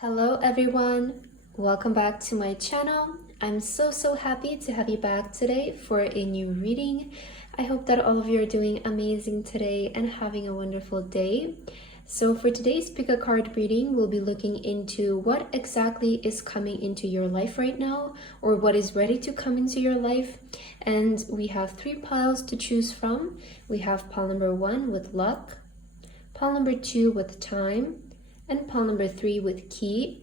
Hello everyone, welcome back to my channel. I'm so happy to have you back today for a new reading. I hope that all of you are doing amazing today and having a wonderful day. So for today's pick a card reading, we'll be looking into what exactly is coming into your life right now, or what is ready to come into your life. And we have 3 piles to choose from. We have pile number 1 with luck, pile number 2 with time, and pile number 3 with key.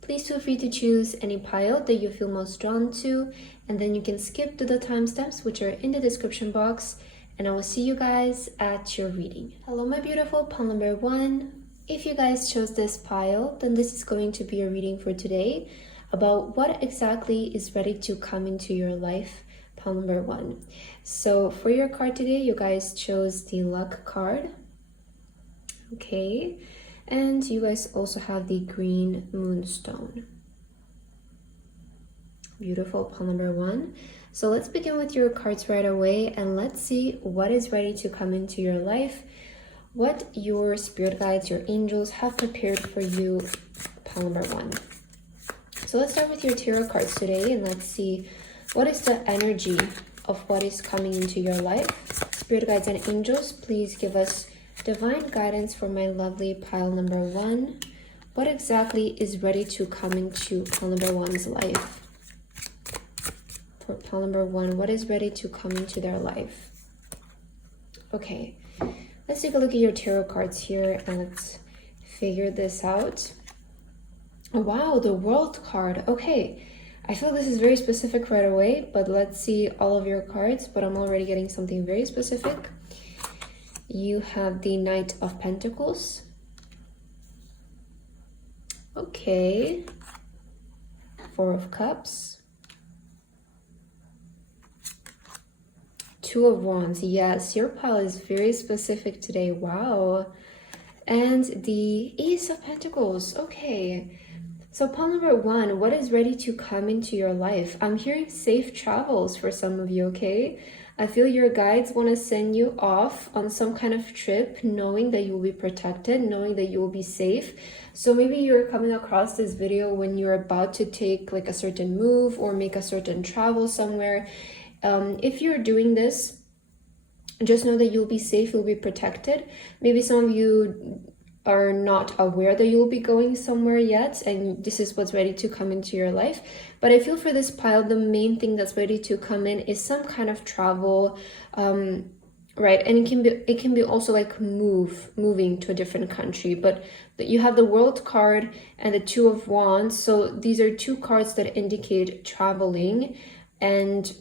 Please feel free to choose any pile that you feel most drawn to, and then you can skip to the timestamps which are in the description box, and I will see you guys at your reading. Hello my beautiful pile number 1. If you guys chose this pile, then this is going to be a reading for today about what exactly is ready to come into your life, pile number 1. So for your card today, you guys chose the luck card. Okay. And you guys also have the green moonstone. Beautiful, pile number 1. So let's begin with your cards right away and let's see what is ready to come into your life, what your spirit guides, your angels have prepared for you, pile number 1. So let's start with your tarot cards today and let's see what is the energy of what is coming into your life. Spirit guides and angels, please give us divine guidance for my lovely pile number 1. What exactly is ready to come into pile number 1's life? For pile number 1, what is ready to come into their life? Okay, let's take a look at your tarot cards here and let's figure this out. Oh, wow, the World card. Okay, I feel this is very specific right away, but let's see all of your cards, but I'm already getting something very specific. You have the Knight of Pentacles. Okay. 4 of Cups. 2 of Wands. Yes, your pile is very specific today. Wow. And the Ace of Pentacles. Okay. So pile number 1, what is ready to come into your life? I'm hearing safe travels for some of you, okay? I feel your guides want to send you off on some kind of trip, knowing that you will be protected, knowing that you will be safe. So maybe you're coming across this video when you're about to take like a certain move or make a certain travel somewhere. If you're doing this, just know that you'll be safe, you'll be protected. Maybe some of you are not aware that you'll be going somewhere yet, and this is what's ready to come into your life. But I feel for this pile, the main thing that's ready to come in is some kind of travel, right? And it can be also like moving to a different country. But you have the World card and the 2 of Wands, so these are 2 cards that indicate traveling. And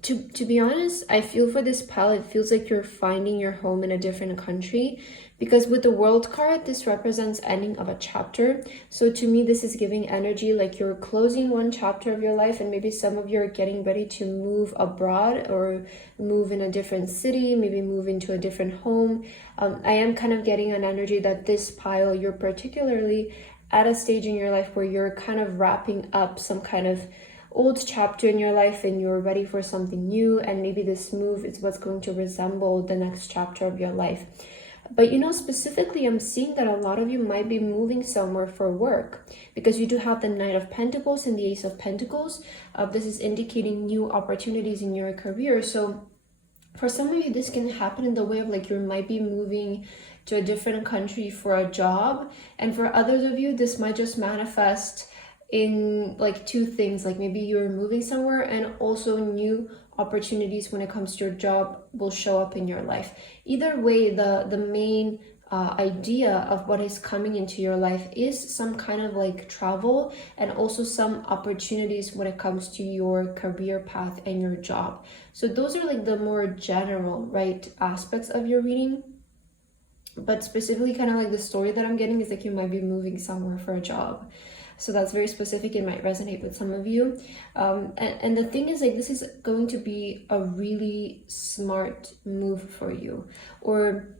to be honest, I feel for this pile, it feels like you're finding your home in a different country, because with the World card, this represents ending of a chapter. So to me, this is giving energy like you're closing one chapter of your life, and maybe some of you are getting ready to move abroad or move in a different city, maybe move into a different home. I am kind of getting an energy that this pile, you're particularly at a stage in your life where you're kind of wrapping up some kind of old chapter in your life and you're ready for something new, and maybe this move is what's going to resemble the next chapter of your life. But you know, specifically I'm seeing that a lot of you might be moving somewhere for work, because you do have the Knight of Pentacles and the Ace of Pentacles. This is indicating new opportunities in your career. So for some of you, this can happen in the way of like you might be moving to a different country for a job, and for others of you, this might just manifest in like 2 things, like maybe you're moving somewhere and also new opportunities when it comes to your job will show up in your life. Either way, the main idea of what is coming into your life is some kind of like travel and also some opportunities when it comes to your career path and your job. So those are like the more general, right, aspects of your reading. But specifically kind of like the story that I'm getting is like you might be moving somewhere for a job. So that's very specific. It might resonate with some of you. And the thing is, like, this is going to be a really smart move for you. Or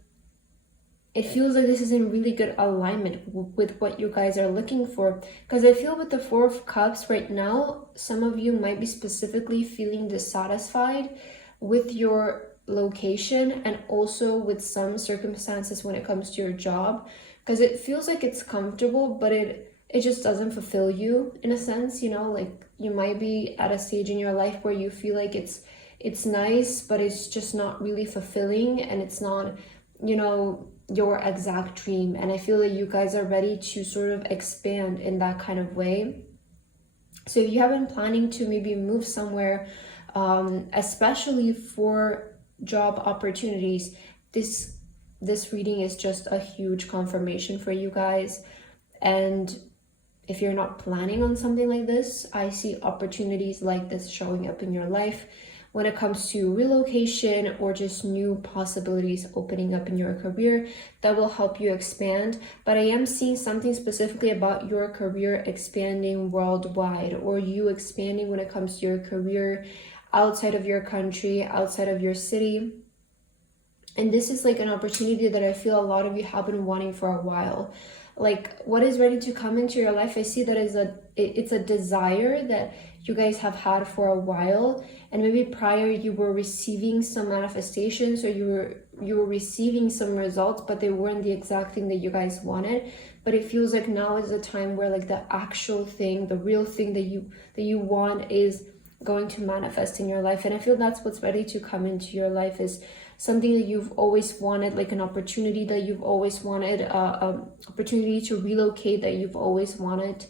it feels like this is in really good alignment with what you guys are looking for. Because I feel with the 4 of Cups right now, some of you might be specifically feeling dissatisfied with your location and also with some circumstances when it comes to your job. Because it feels like it's comfortable, but it it just doesn't fulfill you in a sense, you know, like you might be at a stage in your life where you feel like it's nice, but it's just not really fulfilling, and it's not, you know, your exact dream. And I feel that you guys are ready to sort of expand in that kind of way. So if you have been planning to maybe move somewhere, especially for job opportunities, this reading is just a huge confirmation for you guys. And if you're not planning on something like this, I see opportunities like this showing up in your life when it comes to relocation or just new possibilities opening up in your career that will help you expand. But I am seeing something specifically about your career expanding worldwide, or you expanding when it comes to your career outside of your country, outside of your city. And this is like an opportunity that I feel a lot of you have been wanting for a while. Like what is ready to come into your life, I see that it's a desire that you guys have had for a while, and maybe prior you were receiving some manifestations, or you were receiving some results, but they weren't the exact thing that you guys wanted. But it feels like now is the time where like the actual thing, the real thing that you want is going to manifest in your life. And I feel that's what's ready to come into your life, is something that you've always wanted, like an opportunity that you've always wanted, opportunity to relocate that you've always wanted.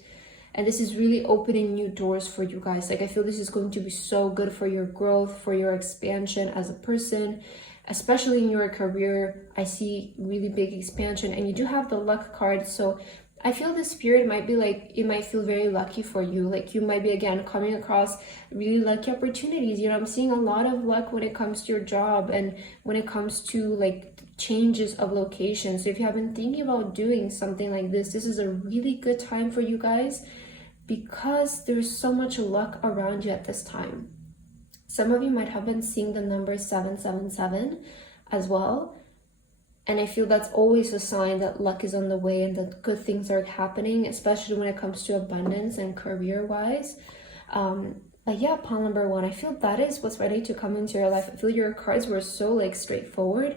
And this is really opening new doors for you guys. Like I feel this is going to be so good for your growth, for your expansion as a person, especially in your career. I see really big expansion, and you do have the luck card. So I feel the spirit might be like, it might feel very lucky for you. Like you might be, again, coming across really lucky opportunities. You know, I'm seeing a lot of luck when it comes to your job and when it comes to like changes of location. So if you have been thinking about doing something like this is a really good time for you guys, because there's so much luck around you at this time. Some of you might have been seeing the number 777 as well. And I feel that's always a sign that luck is on the way and that good things are happening, especially when it comes to abundance and career-wise. But yeah, pile number 1, I feel that is what's ready to come into your life. I feel your cards were so like straightforward.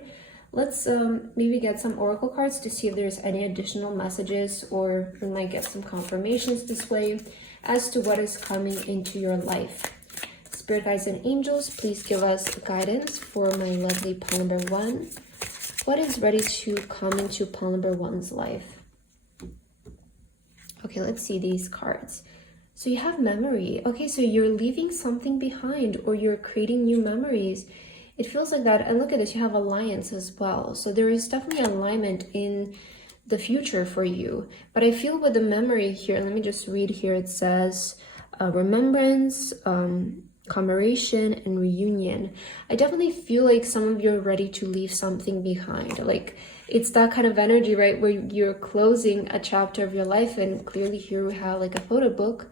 Let's maybe get some oracle cards to see if there's any additional messages, or we might get some confirmations this way as to what is coming into your life. Spirit guides and angels, please give us guidance for my lovely pile number 1. What is ready to come into pile number 1's life? Okay, let's see these cards. So you have memory. Okay, so you're leaving something behind, or you're creating new memories. It feels like that. And look at this, you have alliance as well. So there is definitely alignment in the future for you. But I feel with the memory here, let me just read here. It says remembrance, commemoration, and reunion. I definitely feel like some of you are ready to leave something behind. Like it's that kind of energy, right, where you're closing a chapter of your life. And clearly here we have like a photo book.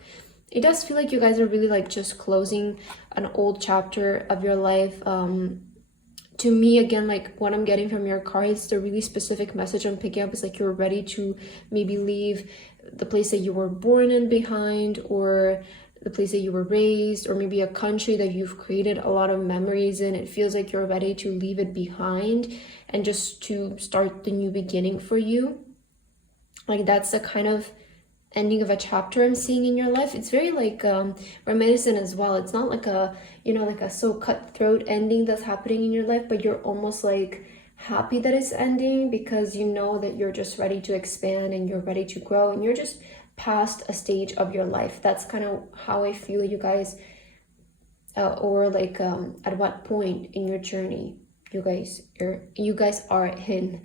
It does feel like you guys are really like just closing an old chapter of your life. To me, again, like what I'm getting from your cards, the really specific message I'm picking up is like you're ready to maybe leave the place that you were born in behind, or the place that you were raised, or maybe a country that you've created a lot of memories in. It feels like you're ready to leave it behind and just to start the new beginning for you. Like that's the kind of ending of a chapter I'm seeing in your life. It's very like reminiscent as well. It's not like a, you know, like a so cutthroat ending that's happening in your life, but you're almost like happy that it's ending, because you know that you're just ready to expand and you're ready to grow, and you're just past a stage of your life. That's kind of how I feel you guys, or like at what point in your journey you guys are in.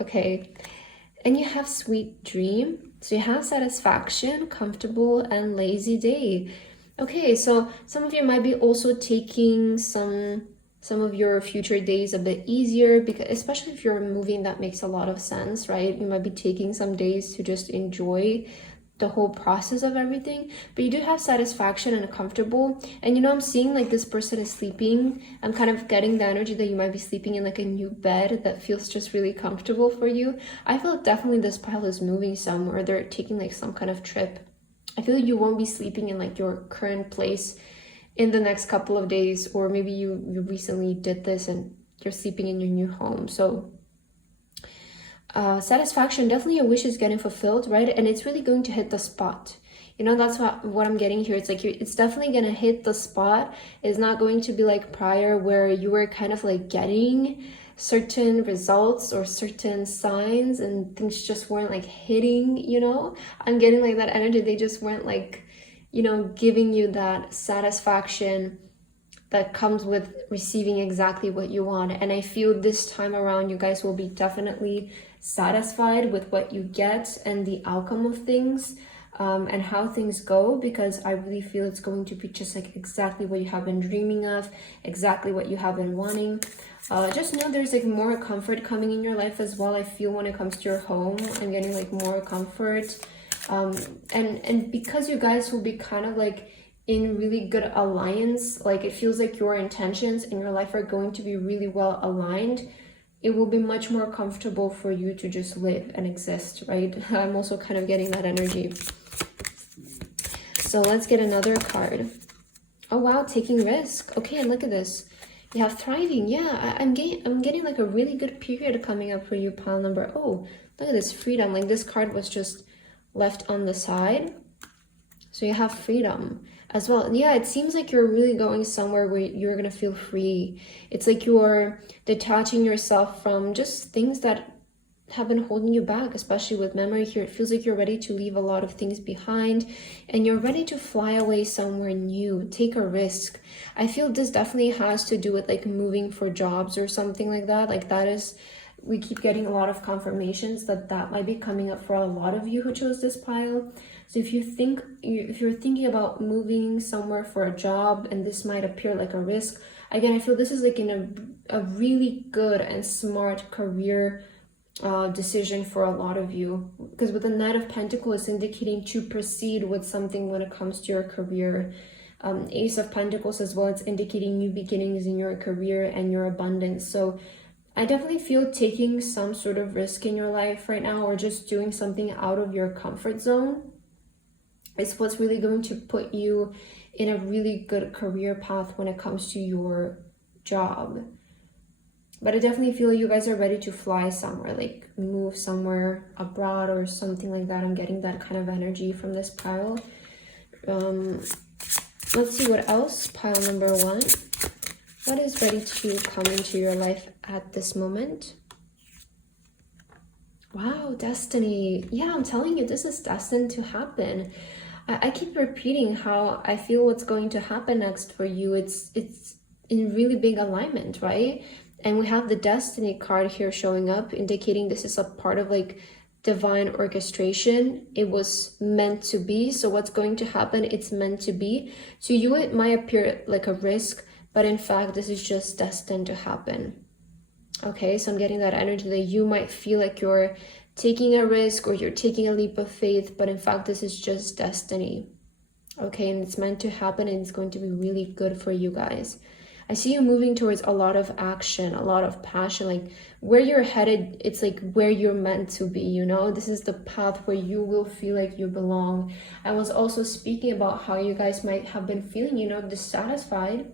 Okay, and you have sweet dream. So you have satisfaction, comfortable, and lazy day. Okay, so some of you might be also taking some of your future days a bit easier, because especially if you're moving, that makes a lot of sense, right? You might be taking some days to just enjoy the whole process of everything. But you do have satisfaction and comfortable. And you know, I'm seeing like this person is sleeping. I'm kind of getting the energy that you might be sleeping in like a new bed that feels just really comfortable for you. I feel definitely this pile is moving somewhere. They're taking like some kind of trip. I feel like you won't be sleeping in like your current place in the next couple of days, or maybe you recently did this and you're sleeping in your new home. So satisfaction, definitely a wish is getting fulfilled, right? And it's really going to hit the spot. You know, that's what I'm getting here. It's like it's definitely going to hit the spot. It's not going to be like prior where you were kind of like getting certain results or certain signs and things just weren't like hitting, you know? I'm getting like that energy. They just weren't like, you know, giving you that satisfaction that comes with receiving exactly what you want. And I feel this time around you guys will be definitely satisfied with what you get and the outcome of things, and how things go, because I really feel it's going to be just like exactly what you have been dreaming of, exactly what you have been wanting. Just know there's like more comfort coming in your life as well. I feel when it comes to your home, I'm getting like more comfort, and because you guys will be kind of like in really good alliance, like it feels like your intentions in your life are going to be really well aligned. It will be much more comfortable for you to just live and exist, right? I'm also kind of getting that energy. So let's get another card. Oh wow, taking risk. Okay, and look at this. You have thriving. Yeah, I'm getting like a really good period coming up for you, pile number. Oh, look at this, freedom. Like this card was just left on the side. So you have freedom as well. And yeah, it seems like you're really going somewhere where you're gonna feel free. It's like you're detaching yourself from just things that have been holding you back, especially with memory here. It feels like you're ready to leave a lot of things behind and you're ready to fly away somewhere new, take a risk. I feel this definitely has to do with like moving for jobs or something like that. Like that is, we keep getting a lot of confirmations that that might be coming up for a lot of you who chose this pile. So if you're thinking about moving somewhere for a job and this might appear like a risk, again, I feel this is like in a really good and smart career decision for a lot of you, because with the Knight of Pentacles, it's indicating to proceed with something when it comes to your career. Ace of Pentacles as well, it's indicating new beginnings in your career and your abundance. So I definitely feel taking some sort of risk in your life right now, or just doing something out of your comfort zone, is what's really going to put you in a really good career path when it comes to your job. But I definitely feel you guys are ready to fly somewhere, like move somewhere abroad or something like that. I'm getting that kind of energy from this pile. Let's see what else. Pile number one. What is ready to come into your life at this moment? Wow, destiny. Yeah, I'm telling you, this is destined to happen. I keep repeating how I feel what's going to happen next for you. It's in really big alignment, right? And we have the destiny card here showing up, indicating this is a part of like divine orchestration. It was meant to be. So what's going to happen, it's meant to be. To you, it might appear like a risk, but in fact, this is just destined to happen. Okay, so I'm getting that energy that you might feel like you're taking a risk or you're taking a leap of faith, but in fact, this is just destiny. Okay, and it's meant to happen and it's going to be really good for you guys. I see you moving towards a lot of action, a lot of passion, like where you're headed, it's like where you're meant to be, you know? This is the path where you will feel like you belong. I was also speaking about how you guys might have been feeling, you know, dissatisfied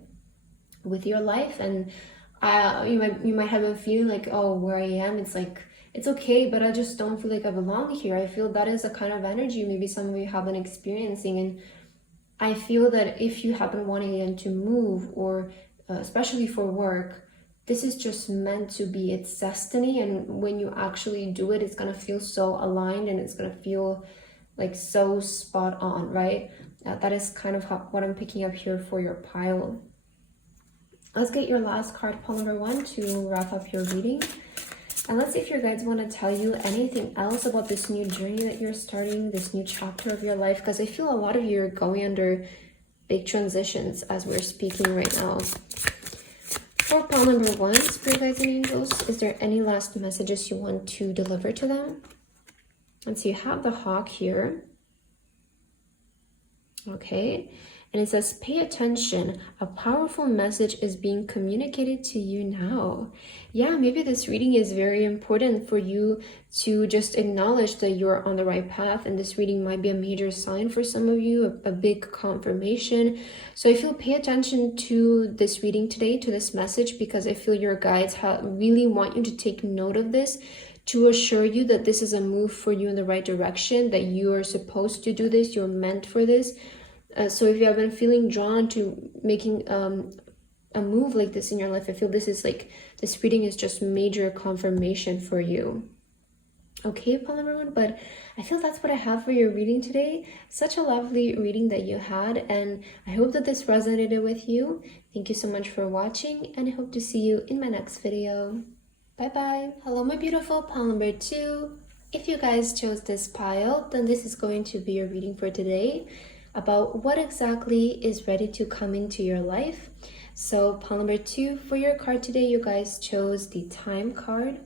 with your life, and you might have been feeling like, oh, where I am, it's like, it's okay, but I just don't feel like I belong here. I feel that is a kind of energy maybe some of you have been experiencing, and I feel that if you have been wanting to move, or especially for work, this is just meant to be. It's destiny, and when you actually do it, it's gonna feel so aligned and it's gonna feel like so spot on, right? That is kind of what I'm picking up here for your pile. Let's get your last card, pile number one, to wrap up your reading. And let's see if your guides want to tell you anything else about this new journey that you're starting, this new chapter of your life, because I feel a lot of you are going under big transitions as we're speaking right now. For pile number one, Spirit Guides and Angels, is there any last messages you want to deliver to them? And so you have the hawk here. Okay. And it says, pay attention. A powerful message is being communicated to you now. Yeah, maybe this reading is very important for you to just acknowledge that you're on the right path. And this reading might be a major sign for some of you, a big confirmation. So I feel pay attention to this reading today, to this message, because I feel your guides really want you to take note of this, to assure you that this is a move for you in the right direction, that you are supposed to do this, you're meant for this. So if you have been feeling drawn to making a move like this in your life, I feel this is like, this reading is just major confirmation for you. Okay, Pile number 1, but I feel that's what I have for your reading today. Such a lovely reading that you had, and I hope that this resonated with you. Thank you so much for watching, and I hope to see you in my next video. Bye bye. Hello, my beautiful pile number 2. If you guys chose this pile, then this is going to be your reading for today about what exactly is ready to come into your life. So pile number 2, for your card today, you guys chose the Time card.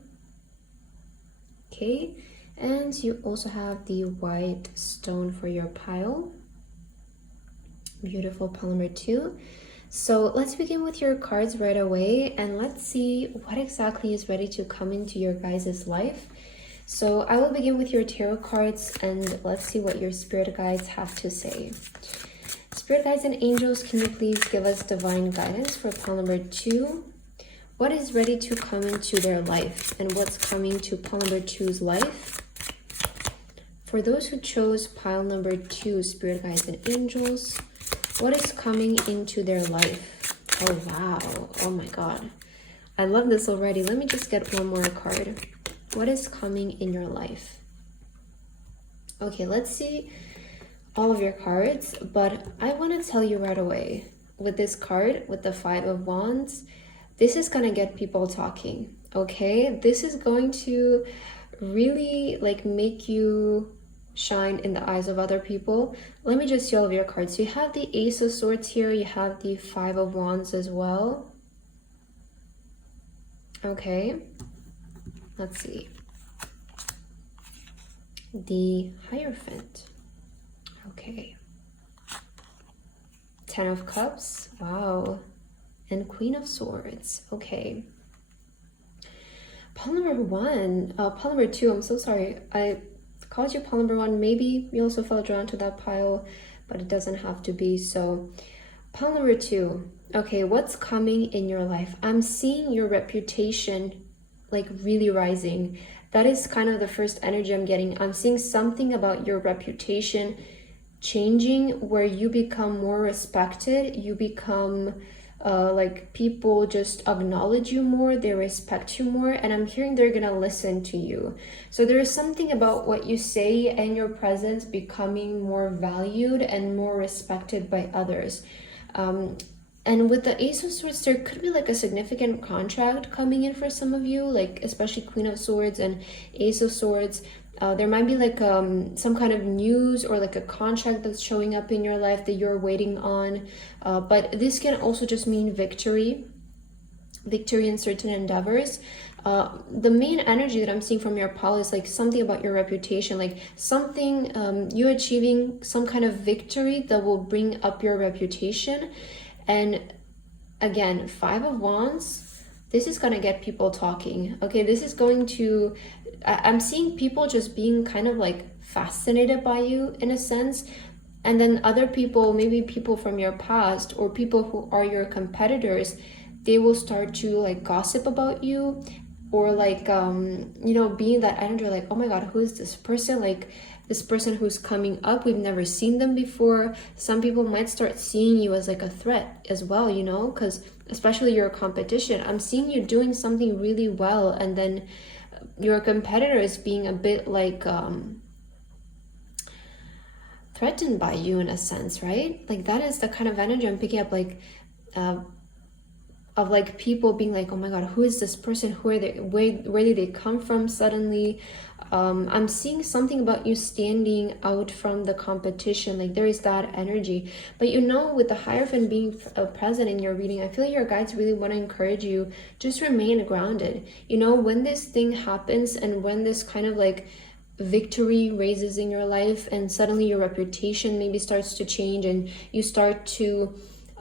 Okay, and you also have the White Stone for your pile. Beautiful pile number 2. So let's begin with your cards right away, and let's see what exactly is ready to come into your guys' life. So I will begin with your tarot cards, and let's see what your spirit guides have to say. Spirit guides and angels, can you please give us divine guidance for pile number 2? What is ready to come into their life, and what's coming to pile number 2's life? For those who chose pile number 2, spirit guides and angels, what is coming into their life? Oh, wow. Oh my God. I love this already. Let me just get one more card. What is coming in your life? Okay, let's see all of your cards, but I want to tell you right away, with this card, with the 5 of Wands, this is going to get people talking, okay? This is going to really like make you shine in the eyes of other people. Let me just see all of your cards. So you have the Ace of Swords here, you have the 5 of Wands as well. Okay, let's see. The Hierophant. Okay. 10 of Cups. Wow. And Queen of Swords. Okay. Pile number 1. Pile number 2. I'm so sorry. I called you pile number 1. Maybe you also felt drawn to that pile, but it doesn't have to be. So pile number 2. Okay, what's coming in your life? I'm seeing your reputation like really rising. That is kind of the first energy I'm getting. I'm seeing something about your reputation changing, where you become more respected. You become like people just acknowledge you more, they respect you more, and I'm hearing they're gonna listen to you. So there is something about what you say and your presence becoming more valued and more respected by others. And with the Ace of Swords, there could be like a significant contract coming in for some of you, like especially Queen of Swords and Ace of Swords. There might be like some kind of news or like a contract that's showing up in your life that you're waiting on. But this can also just mean victory in certain endeavors. The main energy that I'm seeing from your pile is like something about your reputation, like something you achieving some kind of victory that will bring up your reputation. And again, 5 of Wands, this is going to get people talking. Okay, this is going to, I'm seeing people just being kind of like fascinated by you in a sense. And then other people, maybe people from your past or people who are your competitors, they will start to like gossip about you, or like, you know, being that energy like, oh my God, who is this person? Like this person who's coming up, we've never seen them before. Some people might start seeing you as like a threat as well, you know, because especially your competition, I'm seeing you doing something really well, and then your competitor is being a bit like threatened by you in a sense, right? Like that is the kind of energy I'm picking up, like of like people being like, oh my God, who is this person? Who are they? Where did they come from suddenly? I'm seeing something about you standing out from the competition. Like there is that energy. But you know, with the Hierophant being present in your reading, I feel like your guides really want to encourage you, just remain grounded. You know, when this thing happens and when this kind of like victory raises in your life and suddenly your reputation maybe starts to change and you start to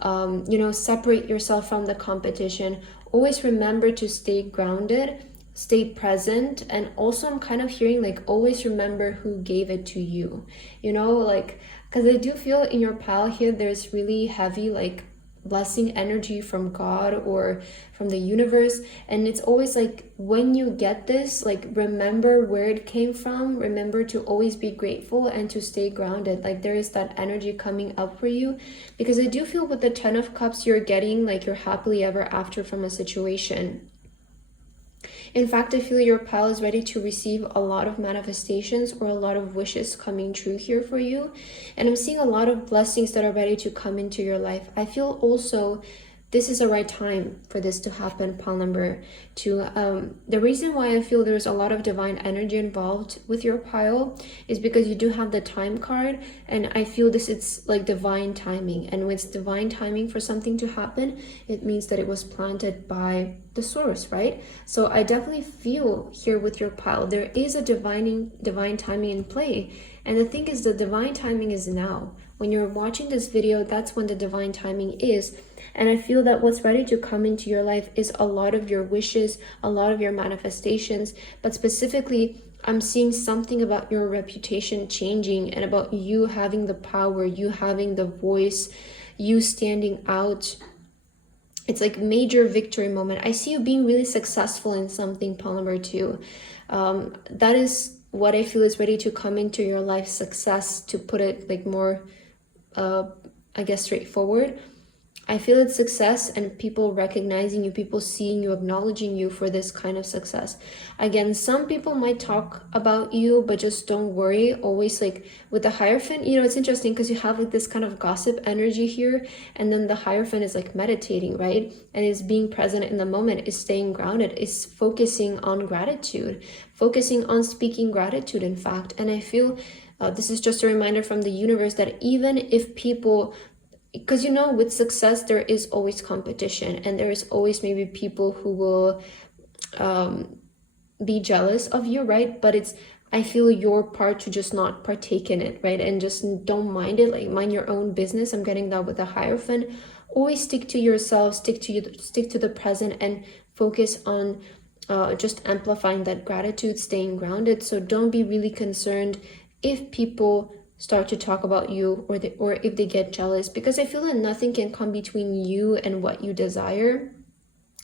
you know, separate yourself from the competition, always remember to stay grounded, stay present. And also I'm kind of hearing like always remember who gave it to you, you know, like because I do feel in your pile here there's really heavy like blessing energy from God or from the universe. And it's always like, when you get this, like, remember where it came from, remember to always be grateful and to stay grounded. Like, there is that energy coming up for you, because I do feel with the 10 of Cups, you're getting like your happily ever after from a situation. In fact, I feel your pile is ready to receive a lot of manifestations or a lot of wishes coming true here for you. And I'm seeing a lot of blessings that are ready to come into your life. I feel also this is the right time for this to happen, pile number 2. The reason why I feel there's a lot of divine energy involved with your pile is because you do have the time card, and I feel this, it's like divine timing. And when it's divine timing for something to happen, it means that it was planted by the source, right? So I definitely feel here with your pile, there is a divine timing in play. And the thing is, the divine timing is now. When you're watching this video, that's when the divine timing is. And I feel that what's ready to come into your life is a lot of your wishes, a lot of your manifestations, but specifically, I'm seeing something about your reputation changing and about you having the power, you having the voice, you standing out. It's like major victory moment. I see you being really successful in something, pile number 2. That is what I feel is ready to come into your life, success, to put it like more, I guess, straightforward. I feel it's success and people recognizing you, people seeing you, acknowledging you for this kind of success. Again, some people might talk about you, but just don't worry. Always, like with the Hierophant, you know, it's interesting because you have like this kind of gossip energy here, and then the Hierophant is like meditating, right? And is being present in the moment, is staying grounded, is focusing on gratitude, focusing on speaking gratitude, in fact. And I feel this is just a reminder from the universe that even if people, because you know, with success there is always competition, and there is always maybe people who will be jealous of you, right? But it's, I feel your part to just not partake in it, right? And just don't mind it, like mind your own business. I'm getting that with the Hierophant. Always stick to yourself, stick to the present, and focus on just amplifying that gratitude, staying grounded. So don't be really concerned if people start to talk about you, or if they get jealous, because I feel that nothing can come between you and what you desire.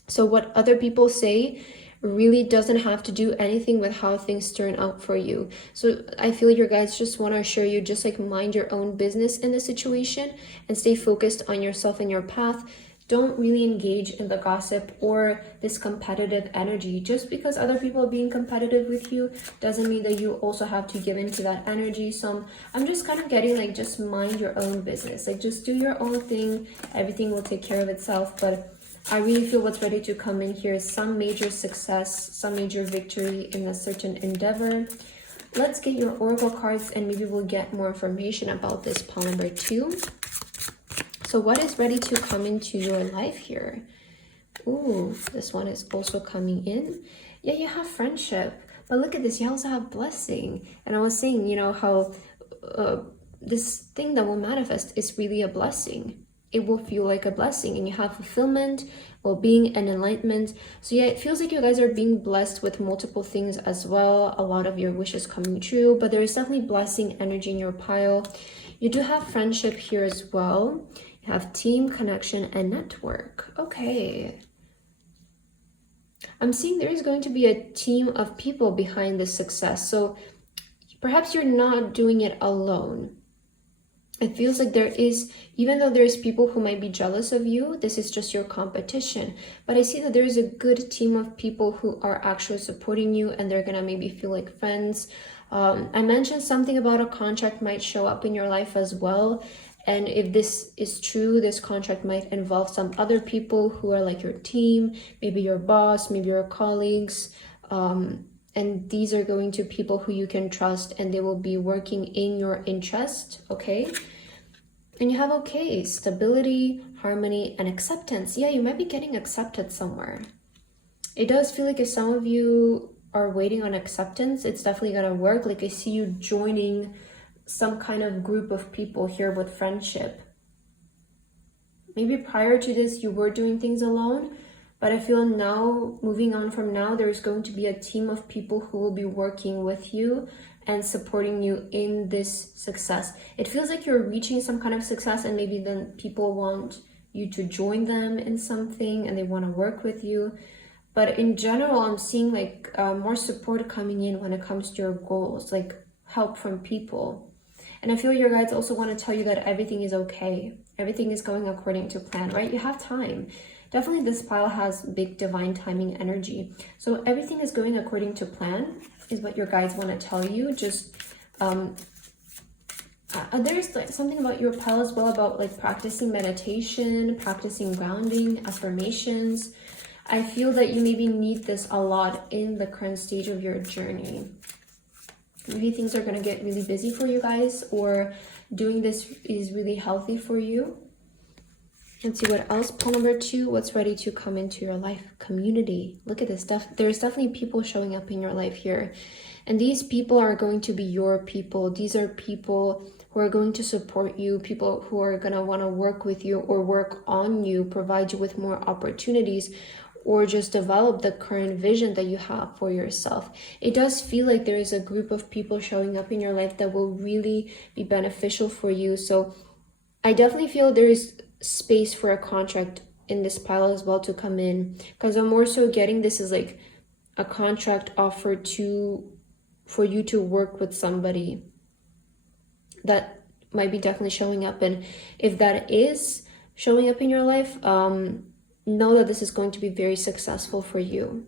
So what other people say really doesn't have to do anything with how things turn out for you. So I feel your guides just want to assure you, just like mind your own business in the situation and stay focused on yourself and your path. Don't really engage in the gossip or this competitive energy. Just because other people are being competitive with you doesn't mean that you also have to give into that energy. So I'm just kind of getting like, just mind your own business. Like, just do your own thing. Everything will take care of itself. But I really feel what's ready to come in here is some major success, some major victory in a certain endeavor. Let's get your oracle cards and maybe we'll get more information about this, pile number 2. So what is ready to come into your life here? Ooh, this one is also coming in. Yeah, you have friendship. But look at this, you also have blessing. And I was saying, you know, how this thing that will manifest is really a blessing. It will feel like a blessing, and you have fulfillment, well-being, and enlightenment. So yeah, it feels like you guys are being blessed with multiple things as well. A lot of your wishes coming true, but there is definitely blessing energy in your pile. You do have friendship here as well. You have team, connection, and network. Okay. I'm seeing there is going to be a team of people behind this success. So perhaps you're not doing it alone. It feels like there is, even though there's people who might be jealous of you, this is just your competition. But I see that there is a good team of people who are actually supporting you, and they're gonna maybe feel like friends. I mentioned something about a contract might show up in your life as well. And if this is true, this contract might involve some other people who are like your team, maybe your boss, maybe your colleagues. And these are going to people who you can trust, and they will be working in your interest, okay? And you have, okay, stability, harmony, and acceptance. Yeah, you might be getting accepted somewhere. It does feel like if some of you are waiting on acceptance, it's definitely gonna work. Like I see you joining some kind of group of people here with friendship. Maybe prior to this, you were doing things alone, but I feel now, moving on from now, there's going to be a team of people who will be working with you and supporting you in this success. It feels like you're reaching some kind of success, and maybe then people want you to join them in something and they want to work with you. But in general, I'm seeing like more support coming in when it comes to your goals, like help from people. And I feel your guides also want to tell you that everything is okay. Everything is going according to plan, right? You have time. Definitely this pile has big divine timing energy. So everything is going according to plan is what your guides want to tell you. Just there's like something about your pile as well about like practicing meditation, practicing grounding, affirmations. I feel that you maybe need this a lot in the current stage of your journey. Maybe things are going to get really busy for you guys, or doing this is really healthy for you. Let's see what else. Pole number 2, what's ready to come into your life? Community. Look at this stuff. There's definitely people showing up in your life here. And these people are going to be your people. These are people who are going to support you, people who are going to want to work with you or work on you, provide you with more opportunities, or just develop the current vision that you have for yourself. It does feel like there is a group of people showing up in your life that will really be beneficial for you. So I definitely feel there is space for a contract in this pile as well to come in, because I'm more so getting this as like a contract offer for you to work with somebody. That might be definitely showing up. And if that is showing up in your life, know that this is going to be very successful for you.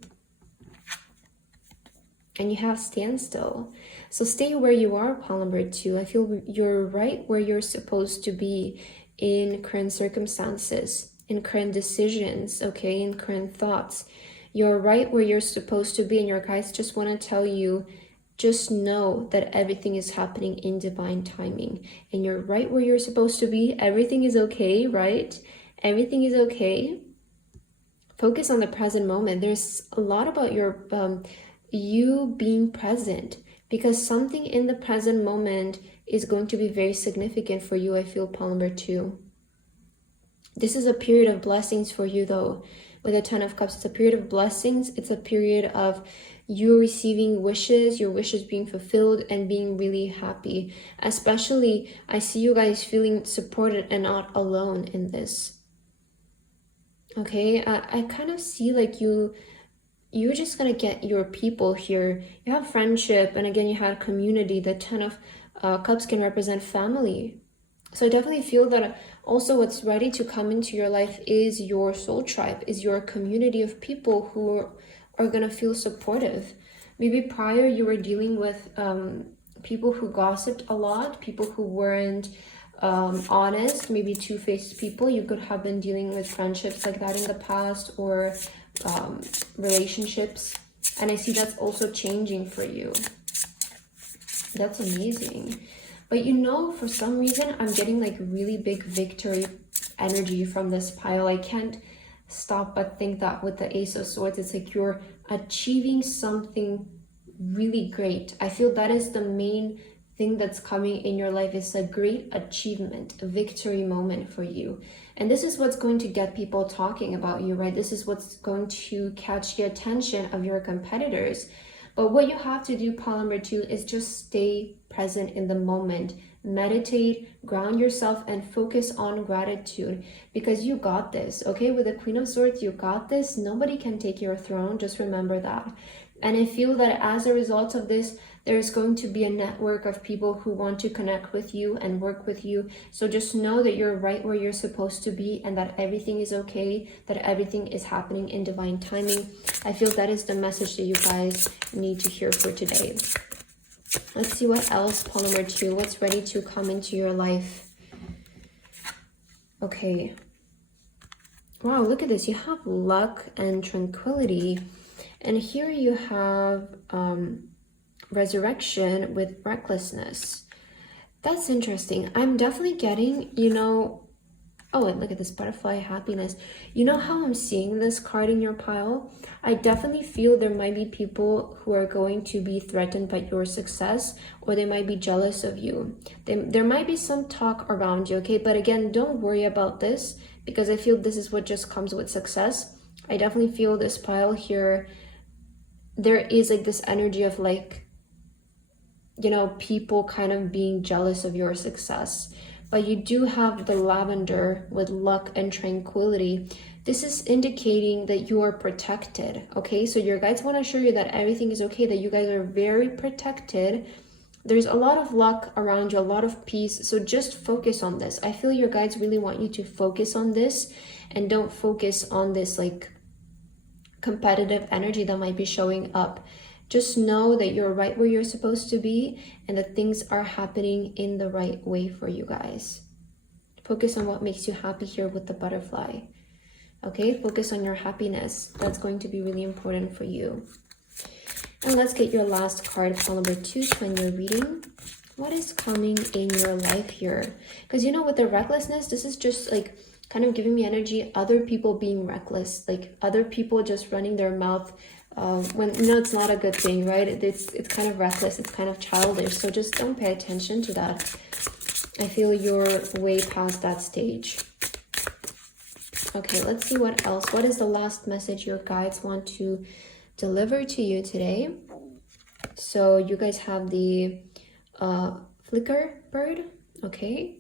And you have standstill. So stay where you are, pile number 2. I feel you're right where you're supposed to be in current circumstances, in current decisions, okay, in current thoughts. You're right where you're supposed to be, and your guides just want to tell you, just know that everything is happening in divine timing. And you're right where you're supposed to be. Everything is okay, right? Everything is okay. Focus on the present moment. There's a lot about your you being present, because something in the present moment is going to be very significant for you. I feel pile number 2. This is a period of blessings for you though. With a 10 of Cups, it's a period of blessings. It's a period of you receiving wishes, your wishes being fulfilled, and being really happy. Especially, I see you guys feeling supported and not alone in this. Okay, I kind of see like you're just gonna get your people here. You have friendship, and again, you had community. The 10 of Cups can represent family. So I definitely feel that also what's ready to come into your life is your soul tribe, is your community of people who are gonna feel supportive. Maybe prior you were dealing with people who gossiped a lot, people who weren't honest, maybe two-faced people. You could have been dealing with friendships like that in the past, or relationships, and I see that's also changing for you. That's amazing. But you know, for some reason I'm getting like really big victory energy from this pile. I can't stop but think that with the Ace of Swords, it's like you're achieving something really great. I feel that is the main thing that's coming in your life, is a great achievement, a victory moment for you. And this is what's going to get people talking about you, right? This is what's going to catch the attention of your competitors. But what you have to do, pile number 2, is just stay present in the moment. Meditate, ground yourself, and focus on gratitude, because you got this, okay? With the Queen of Swords, you got this. Nobody can take your throne. Just remember that. And I feel that as a result of this, there's going to be a network of people who want to connect with you and work with you. So just know that you're right where you're supposed to be, and that everything is okay, that everything is happening in divine timing. I feel that is the message that you guys need to hear for today. Let's see what else, pile number 2, what's ready to come into your life. Okay. Wow, look at this. You have luck and tranquility. And here you have resurrection with recklessness. That's interesting. I'm definitely getting, you know, oh, and look at this butterfly, happiness. You know how I'm seeing this card in your pile? I definitely feel there might be people who are going to be threatened by your success, or they might be jealous of you. There might be some talk around you, okay? But again, don't worry about this, because I feel this is what just comes with success. I definitely feel this pile here, there is like this energy of like, you know, people kind of being jealous of your success. but you do have the lavender with luck and tranquility. This is indicating that you are protected, okay? So your guides want to show you that everything is okay, that you guys are very protected. There's a lot of luck around you, a lot of peace. So just focus on this. I feel your guides really want you to focus on this and don't focus on this like competitive energy that might be showing up. Just know that you're right where you're supposed to be and that things are happening in the right way for you guys. Focus on what makes you happy here with the butterfly. Okay, focus on your happiness. That's going to be really important for you. And let's get your last card, pile number 2, to end your reading. What is coming in your life here? Because you know, with the recklessness, this is just like kind of giving me energy, other people being reckless, like other people just running their mouth when, you know, it's not a good thing, right? It's kind of reckless, it's kind of childish. So just don't pay attention to that. I feel you're way past that stage. Okay, let's see what else. What is the last message your guides want to deliver to you today? So you guys have the flicker bird. Okay,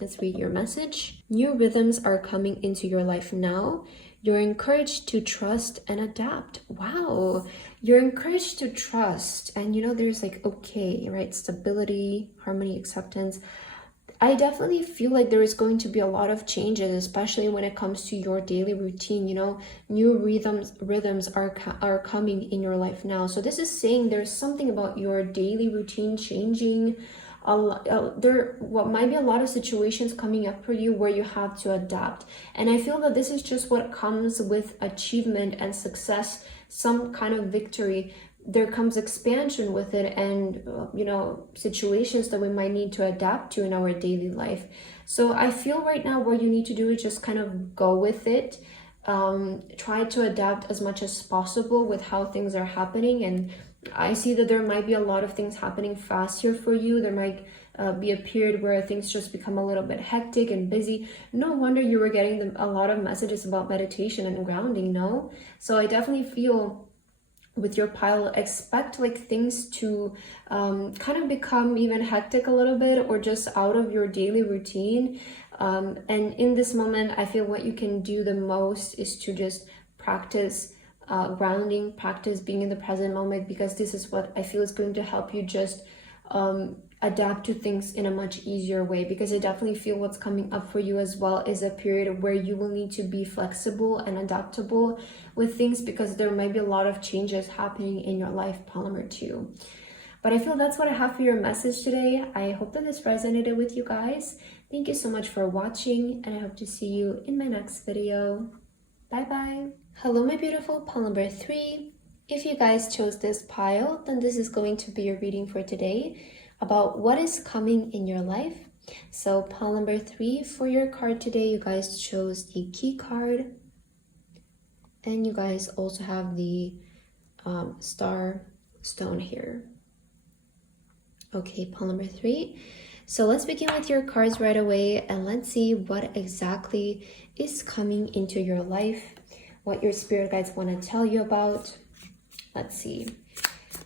let's read your message. New rhythms are coming into your life now. You're encouraged to trust and adapt. Wow, you're encouraged to trust. And you know, there's like, okay, right? Stability, harmony, acceptance. I definitely feel like there is going to be a lot of changes, especially when it comes to your daily routine. You know, new rhythms are coming in your life now. So this is saying there's something about your daily routine changing. What might be a lot of situations coming up for you where you have to adapt. And I feel that this is just what comes with achievement and success, some kind of victory. There comes expansion with it, and you know, situations that we might need to adapt to in our daily life. So I feel right now what you need to do is just kind of go with it. Try to adapt as much as possible with how things are happening. And I see that there might be a lot of things happening fast here for you. There might be a period where things just become a little bit hectic and busy. No wonder you were getting a lot of messages about meditation and grounding, no? So I definitely feel with your pile, expect like things to kind of become even hectic a little bit, or just out of your daily routine. And in this moment, I feel what you can do the most is to just practice grounding, practice being in the present moment, because this is what I feel is going to help you just adapt to things in a much easier way. Because I definitely feel what's coming up for you as well is a period where you will need to be flexible and adaptable with things, because there might be a lot of changes happening in your life, pile number 2. But I feel that's what I have for your message today. I hope that this resonated with you guys. Thank you so much for watching, and I hope to see you in my next video. Bye bye. Hello my beautiful pile number 3. If you guys chose this pile, then this is going to be your reading for today about what is coming in your life. So pile number 3 for your card today, you guys chose the key card, and you guys also have the star stone here. Okay, pile number 3. So let's begin with your cards right away, and let's see what exactly is coming into your life, what your spirit guides want to tell you about. Let's see.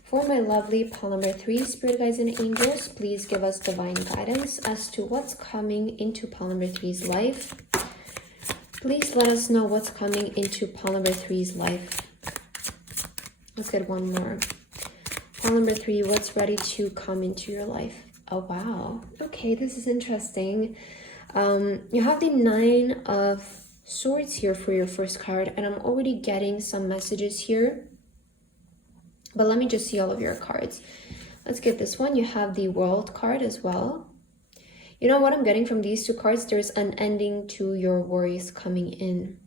For my lovely pile number 3, spirit guides and angels, please give us divine guidance as to what's coming into pile number 3's life. Please let us know what's coming into pile number 3's life. Let's get one more. Pile number 3, what's ready to come into your life? Oh, wow. Okay, this is interesting. You have the 9 of Swords here for your first card, and I'm already getting some messages here. But let me just see all of your cards. Let's get this one. You have the World card as well. You know what I'm getting from these 2 cards? There's an ending to your worries coming in.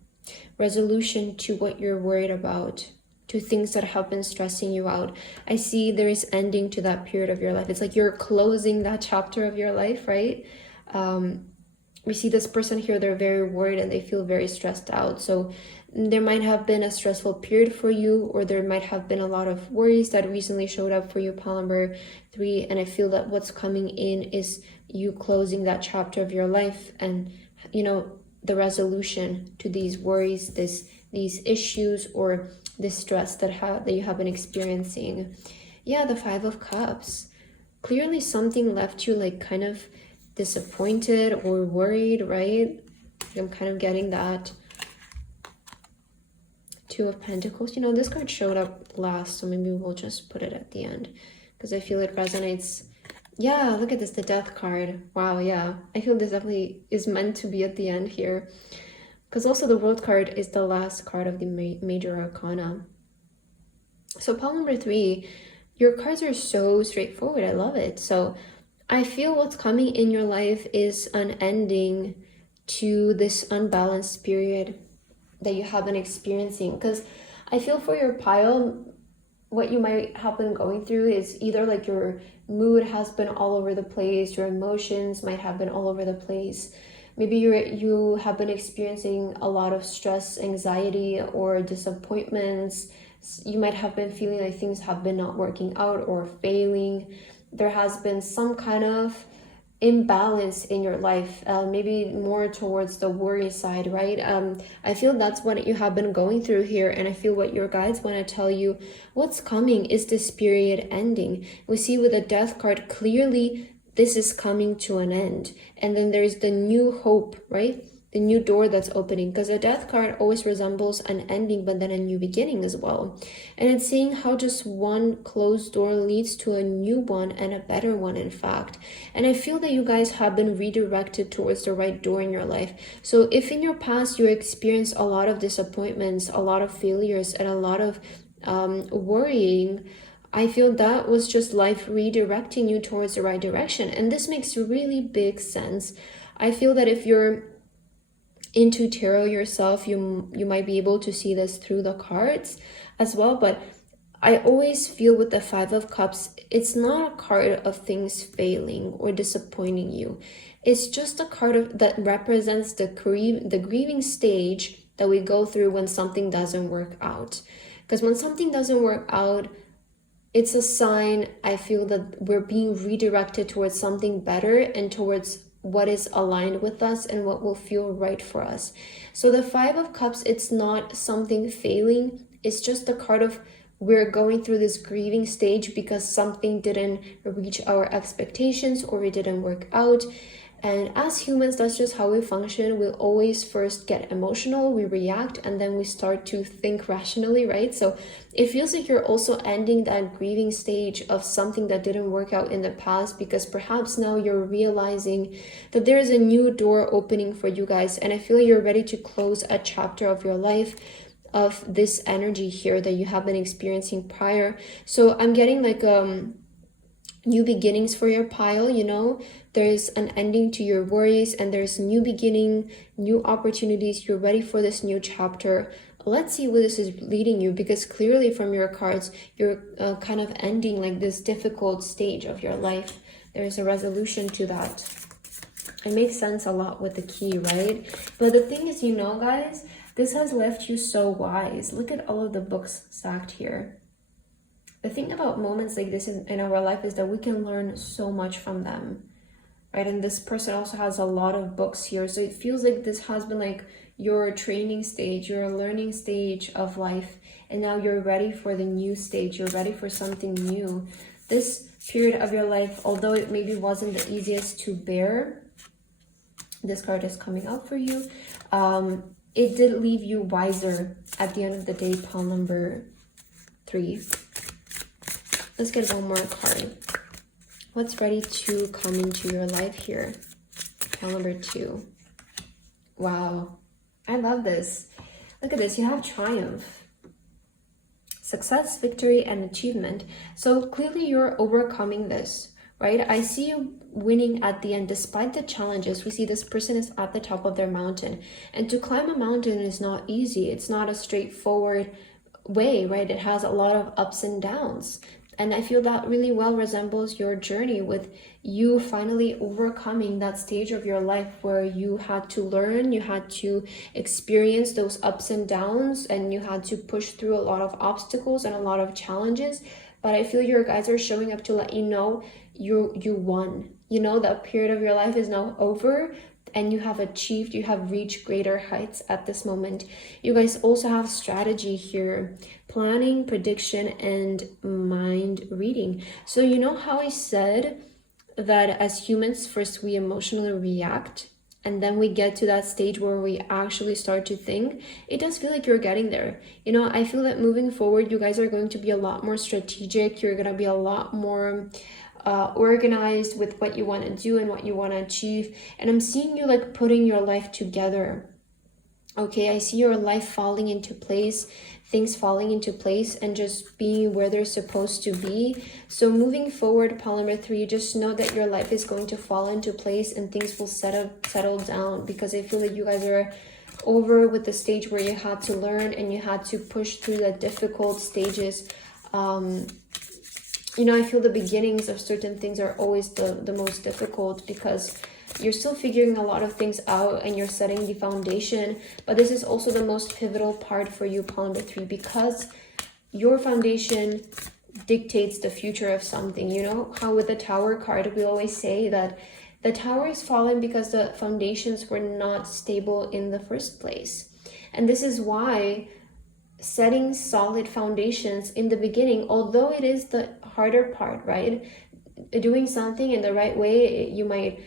Resolution to what you're worried about, to things that have been stressing you out. I see there is ending to that period of your life. It's like you're closing that chapter of your life, right? We see this person here, they're very worried and they feel very stressed out. So there might have been a stressful period for you, or there might have been a lot of worries that recently showed up for you, pile number 3. And I feel that what's coming in is you closing that chapter of your life, and you know, the resolution to these worries, these issues, or this stress that you have been experiencing. Yeah, the 5 of Cups. Clearly something left you like kind of disappointed or worried, right? I'm kind of getting that. Two of Pentacles. You know, this card showed up last, so maybe we'll just put it at the end because I feel it resonates. Yeah, look at this, the Death card. Wow, yeah. I feel this definitely is meant to be at the end here. Because also the World card is the last card of the Major Arcana. So pile number 3, your cards are so straightforward. I love it. So I feel what's coming in your life is an ending to this unbalanced period that you have been experiencing. Because I feel for your pile, what you might have been going through is either like your mood has been all over the place, your emotions might have been all over the place. Maybe you have been experiencing a lot of stress, anxiety, or disappointments. You might have been feeling like things have been not working out or failing. There has been some kind of imbalance in your life, maybe more towards the worry side, right? I feel that's what you have been going through here, and I feel what your guides want to tell you, what's coming is this period ending. We see with the Death card, clearly this is coming to an end, and then there's the new hope, right? The new door that's opening, because the Death card always resembles an ending but then a new beginning as well. And it's seeing how just one closed door leads to a new one, and a better one, in fact. And I feel that you guys have been redirected towards the right door in your life. So if in your past you experienced a lot of disappointments, a lot of failures, and a lot of worrying, I feel that was just life redirecting you towards the right direction. And this makes really big sense. I feel that if you're into tarot yourself, you might be able to see this through the cards as well. But I always feel with the Five of Cups, it's not a card of things failing or disappointing you. It's just a card that represents the grieving stage that we go through when something doesn't work out. Because when something doesn't work out, it's a sign, I feel, that we're being redirected towards something better and towards what is aligned with us and what will feel right for us. So the Five of Cups, it's not something failing. It's just a card of we're going through this grieving stage because something didn't reach our expectations or it didn't work out. And as humans, that's just how we function. We'll always first get emotional, we react, and then we start to think rationally, right? So it feels like you're also ending that grieving stage of something that didn't work out in the past, because perhaps now you're realizing that there is a new door opening for you guys. And I feel you're ready to close a chapter of your life of this energy here that you have been experiencing prior. So I'm getting like new beginnings for your pile, you know. There's an ending to your worries and there's new beginning, new opportunities. You're ready for this new chapter. Let's see where this is leading you, because clearly from your cards, you're kind of ending like this difficult stage of your life. There's a resolution to that. It makes sense a lot with the key, right? But the thing is, you know, guys, this has left you so wise. Look at all of the books stacked here. The thing about moments like this in our life is that we can learn so much from them, right? And this person also has a lot of books here. So it feels like this has been like your training stage, your learning stage of life. And now you're ready for the new stage. You're ready for something new. This period of your life, although it maybe wasn't the easiest to bear, this card is coming out for you. It did leave you wiser at the end of the day, pile number 3. Let's get one more card. What's ready to come into your life here? Pile number 2. Wow. I love this. Look at this. You have triumph, success, victory, and achievement. So clearly you're overcoming this, right? I see you winning at the end despite the challenges. We see this person is at the top of their mountain. And to climb a mountain is not easy. It's not a straightforward way, right? It has a lot of ups and downs. And I feel that really well resembles your journey with you finally overcoming that stage of your life where you had to learn, you had to experience those ups and downs, and you had to push through a lot of obstacles and a lot of challenges. But I feel your guides are showing up to let you know you won. You know, that period of your life is now over, and you have achieved, you have reached greater heights at this moment. You guys also have strategy here, planning, prediction, and mind reading. So you know how I said that as humans, first we emotionally react, and then we get to that stage where we actually start to think. It does feel like you're getting there. You know, I feel that moving forward, you guys are going to be a lot more strategic. You're going to be a lot more organized with what you want to do and what you want to achieve. And I'm seeing you like putting your life together. Okay, I see your life falling into place, things falling into place and just being where they're supposed to be. So moving forward, pile number 3, just know that your life is going to fall into place and things will settle down, because I feel like you guys are over with the stage where you had to learn and you had to push through the difficult stages. You know, I feel the beginnings of certain things are always the most difficult, because you're still figuring a lot of things out and you're setting the foundation. But this is also the most pivotal part for you, pile number 3, because your foundation dictates the future of something. You know how with the Tower card, we always say that the tower is falling because the foundations were not stable in the first place. And this is why setting solid foundations in the beginning, although it is the harder part, right? Doing something in the right way, you might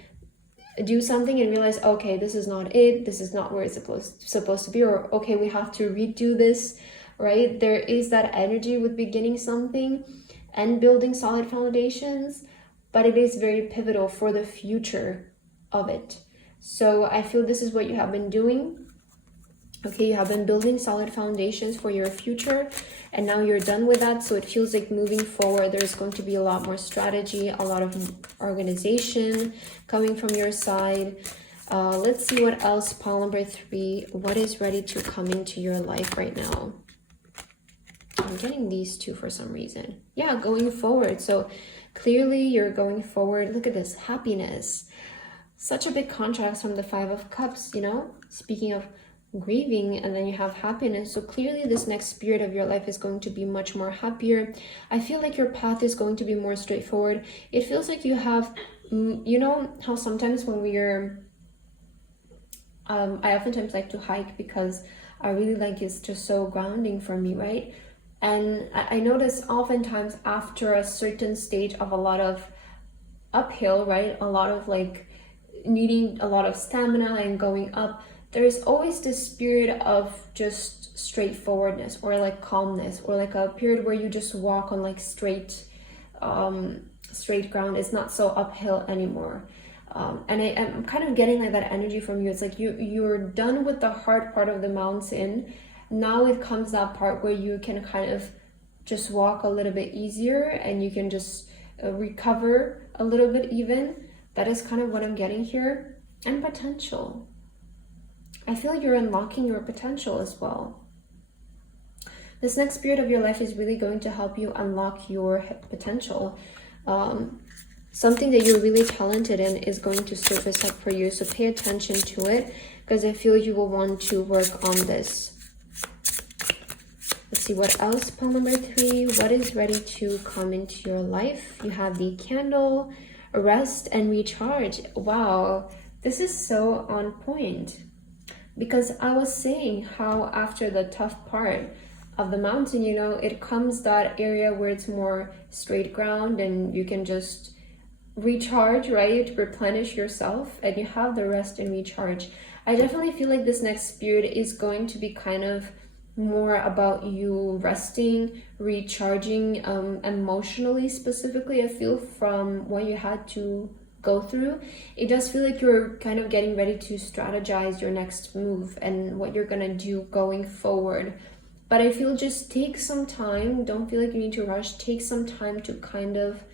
do something and realize, okay, this is not it, this is not where it's supposed to be, or okay, we have to redo this, right? There is that energy with beginning something and building solid foundations, but it is very pivotal for the future of it. So I feel this is what you have been doing. Okay, you have been building solid foundations for your future, and now you're done with that. So it feels like moving forward, there's going to be a lot more strategy, a lot of organization coming from your side. Let's see what else, pile number 3. What is ready to come into your life right now? I'm getting these two for some reason. Yeah, going forward. So clearly you're going forward. Look at this, happiness. Such a big contrast from the 5 of Cups, you know? Speaking of grieving, and then you have happiness. So clearly this next period of your life is going to be much more happier. I feel like your path is going to be more straightforward. It feels like you have, you know how sometimes when we're I oftentimes like to hike because I really like it's just so grounding for me, right? And I notice oftentimes after a certain stage of a lot of uphill, right, a lot of like needing a lot of stamina and going up, there is always this spirit of just straightforwardness or like calmness, or like a period where you just walk on like straight ground. It's not so uphill anymore. And I'm kind of getting like that energy from you. It's like you're done with the hard part of the mountain. Now it comes that part where you can kind of just walk a little bit easier and you can just recover a little bit even. That is kind of what I'm getting here. And potential. I feel like you're unlocking your potential as well. This next period of your life is really going to help you unlock your potential. Something that you're really talented in is going to surface up for you. So pay attention to it, because I feel you will want to work on this. Let's see what else, pile number 3. What is ready to come into your life? You have the Candle, rest and recharge. Wow, this is so on point. Because I was saying how after the tough part of the mountain, you know, it comes that area where it's more straight ground and you can just recharge, right? Replenish yourself, and you have the rest and recharge. I definitely feel like this next period is going to be kind of more about you resting, recharging, emotionally specifically. I feel from what you had to go through, it does feel like you're kind of getting ready to strategize your next move and what you're gonna do going forward. But I feel just take some time. Don't feel like you need to rush. Take some time to kind of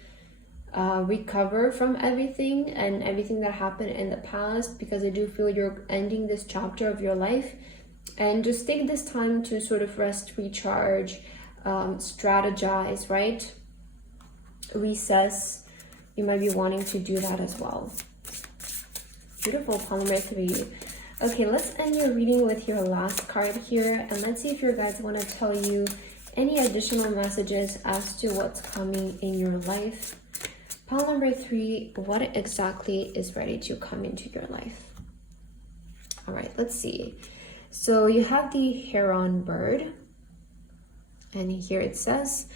recover from everything and everything that happened in the past, because I do feel you're ending this chapter of your life. And just take this time to sort of rest, recharge, strategize, right? Recess. You might be wanting to do that as well. Beautiful, pile number 3. Okay, let's end your reading with your last card here, and let's see if your guides want to tell you any additional messages as to what's coming in your life. Pile number 3, what exactly is ready to come into your life? All right, let's see. So you have the heron bird, and here it says,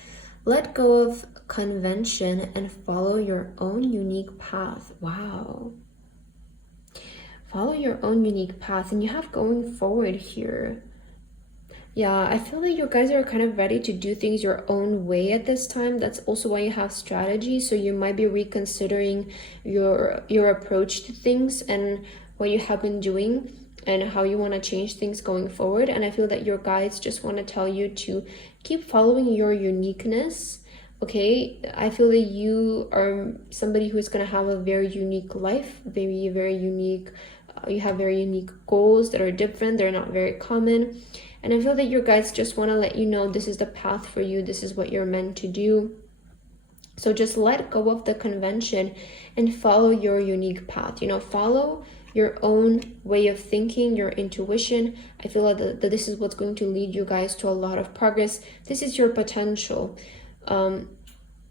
Let go of convention and follow your own unique path. Wow. Follow your own unique path, and you have going forward here. Yeah, I feel like you guys are kind of ready to do things your own way at this time. That's also why you have strategy. So you might be reconsidering your approach to things and what you have been doing and how you want to change things going forward. And I feel that your guides just want to tell you to keep following your uniqueness. Okay, I feel that you are somebody who is going to have a very unique life, very, very unique. You have very unique goals that are different. They're not very common. And I feel that your guides just want to let you know this is the path for you. This is what you're meant to do. So just let go of the convention and follow your unique path. You know, follow your own way of thinking, your intuition. I feel like that this is what's going to lead you guys to a lot of progress. This is your potential.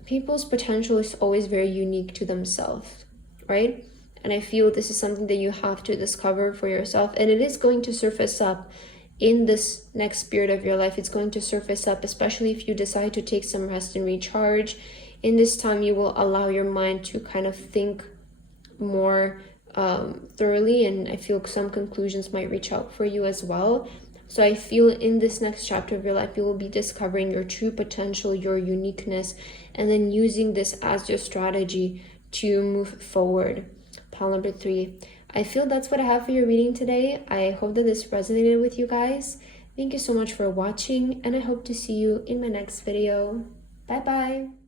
People's potential is always very unique to themselves, right? And I feel this is something that you have to discover for yourself. And it is going to surface up in this next period of your life. It's going to surface up, especially if you decide to take some rest and recharge. In this time, you will allow your mind to kind of think more thoroughly. And I feel some conclusions might reach out for you as well. So I feel in this next chapter of your life, you will be discovering your true potential, your uniqueness, and then using this as your strategy to move forward. Pile number 3. I feel that's what I have for your reading today. I hope that this resonated with you guys. Thank you so much for watching, and I hope to see you in my next video. Bye bye.